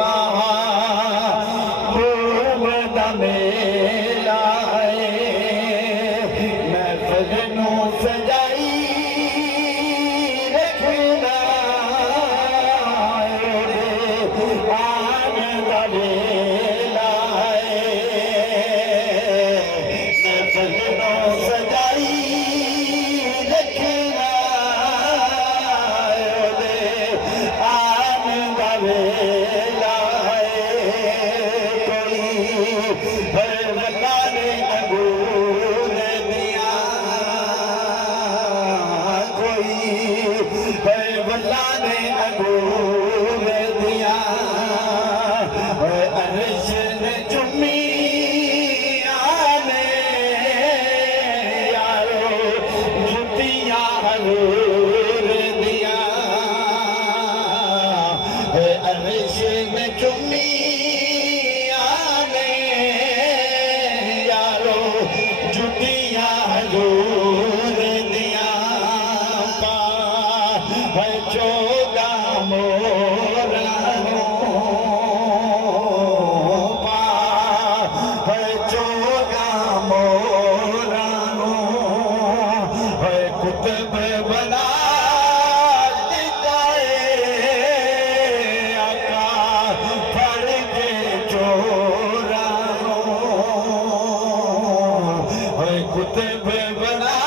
महबूब दा मेला महफिल नूं सजाई रखना आन दा वेला महफिल नूं सजाई रखना आन दा वेला वल्ला ने अंगूर दिया कोई वल्ला ने अंगूर दिया अर्श ने चुम्मी आने यारो जुतियां हजूर दिया अर्श ने चुम्मी जुतियां हजूर दिया पा है चोगा मोरा पा है चोगा मोरा है कुतुब बना आका फड़ के चोरा कुतुब बना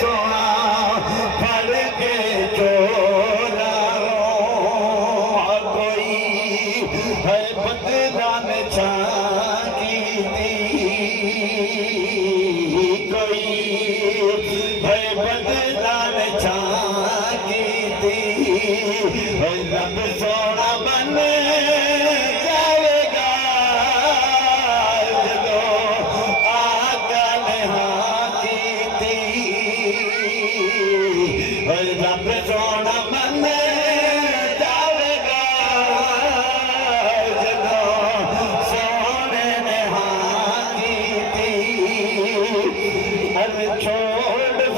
सोना फड़ के चोरा कोई है बदनाम छाकी कोई है बदनाम छाकी रब से